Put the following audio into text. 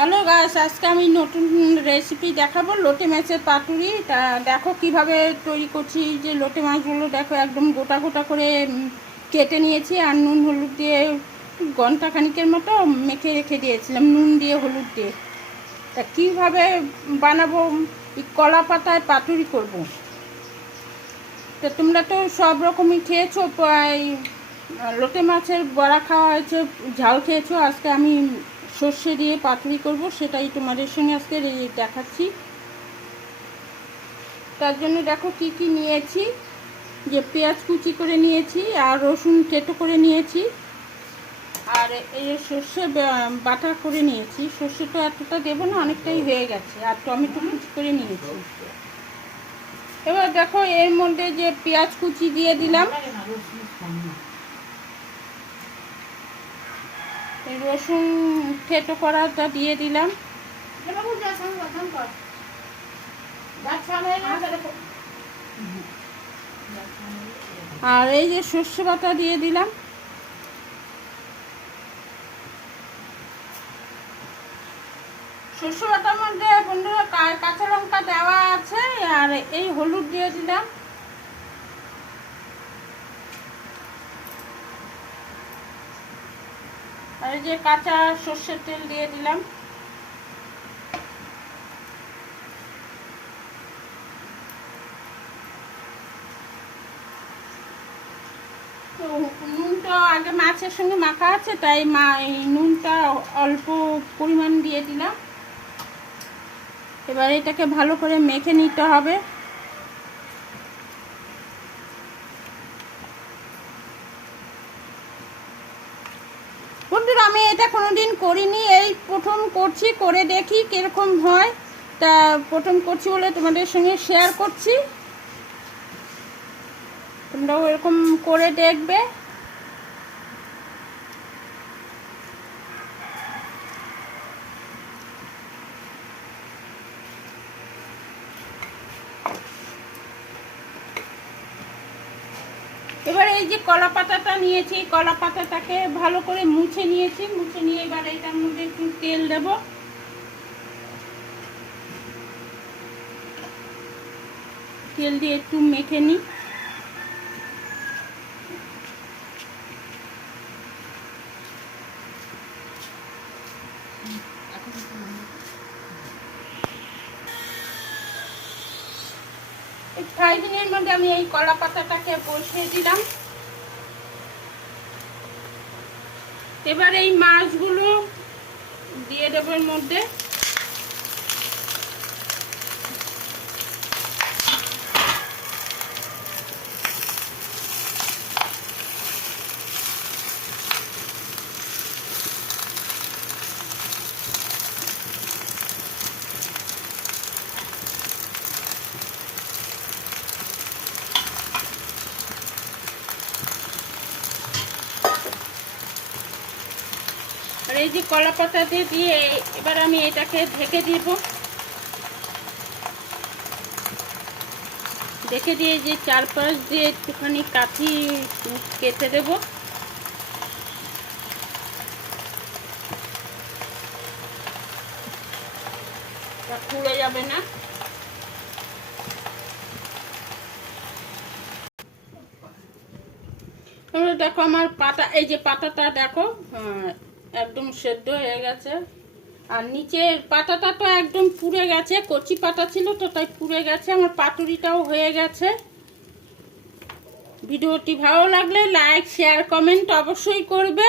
Hello গাছ আজকে আমি নতুন রেসিপি দেখাবো লোটে মাছের পাতুরি। তা দেখো কীভাবে তৈরি করছি। যে লোটে মাছগুলো দেখো একদম গোটা গোটা করে কেটে নিয়েছি আর নুন, হলুদ দিয়ে ঘণ্টা খানিকের মতো মেখে রেখে দিয়েছিলাম, নুন দিয়ে, হলুদ দিয়ে। তা কীভাবে বানাবো? কলা পাতায় পাতুরি করব। তা তোমরা তো সব রকমই খেয়েছো, প্রায় লোটে মাছের বড়া খাওয়া হয়েছে, ঝাল খেয়েছো। আজকে আমি সর্ষে দিয়ে পাতলি করব সেটাই তোমাদের সঙ্গে আজকে দেখাচ্ছি। তার জন্য দেখো কি কি নিয়েছি, যে পেঁয়াজ কুচি করে নিয়েছি আর রসুন কেটো করে নিয়েছি। আর এই যে সর্ষে বাটা করে নিয়েছি, সর্ষে তো এতটা দেবো না, অনেকটাই হয়ে গেছে। আর টমেটো কুচি করে নিয়েছি। এবার দেখো এর মধ্যে যে পেঁয়াজ কুচি দিয়ে দিলাম এই রসুন থেতো করাটা দিয়ে দিলাম। আর এই যে সর্ষে বাটা দিয়ে দিলাম। সর্ষে বাটার মধ্যে বন্ধুরা কাঁচা লঙ্কা দেওয়া আছে আর এই হলুদ দিয়ে দিলাম। আর যে কাঁচা সর্ষের তেল দিয়ে দিলাম। তো নুনটা আগে মাছের সঙ্গে মাখা আছে, তাই মা এই নুনটা অল্প পরিমাণ দিয়ে দিলাম। এবার এটাকে ভালো করে মেখে নিতে হবে বন্ধুরা আমি এটা কোনোদিন করিনি। এই প্রথম করছি, করে দেখি কীরকম হয়। তা প্রথম করছি বলে তোমাদের সঙ্গে শেয়ার করছি। তোমরাও এরকম করে দেখবে। এবার এই যে কলা পাতাটা নিয়েছি কলা পাতাটাকে ভালো করে মুছে নিয়েছি। মুছে নিয়ে এবার এটার মধ্যে একটু তেল দেব। তেল দিয়ে একটু মেখে নিই। ফ্রাই প্যানের মধ্যে আমি এই কলা পাতাটাকে বসিয়ে দিলাম। এবার এই মাছগুলো দিয়ে দেবো এর মধ্যে। আর এই যে কলা পাতা দিয়ে দিয়ে এবার আমি এটাকে ঢেকে দিব। ঢেকে দিয়ে যে চারপাশ দিয়ে একটুখানি কাঠি কেটে দেব। খুলে যাবে না। দেখো আমার পাতা, এই যে পাতাটা দেখো একদম সেদ্ধ হয়ে গেছে। আর নিচের পাতাটা তো একদম পুড়ে গেছে, কচি পাতা ছিল তো তাই পুড়ে গেছে, আমার পাতুরিটাও হয়ে গেছে। ভিডিওটি ভালো লাগলে লাইক শেয়ার কমেন্ট অবশ্যই করবে।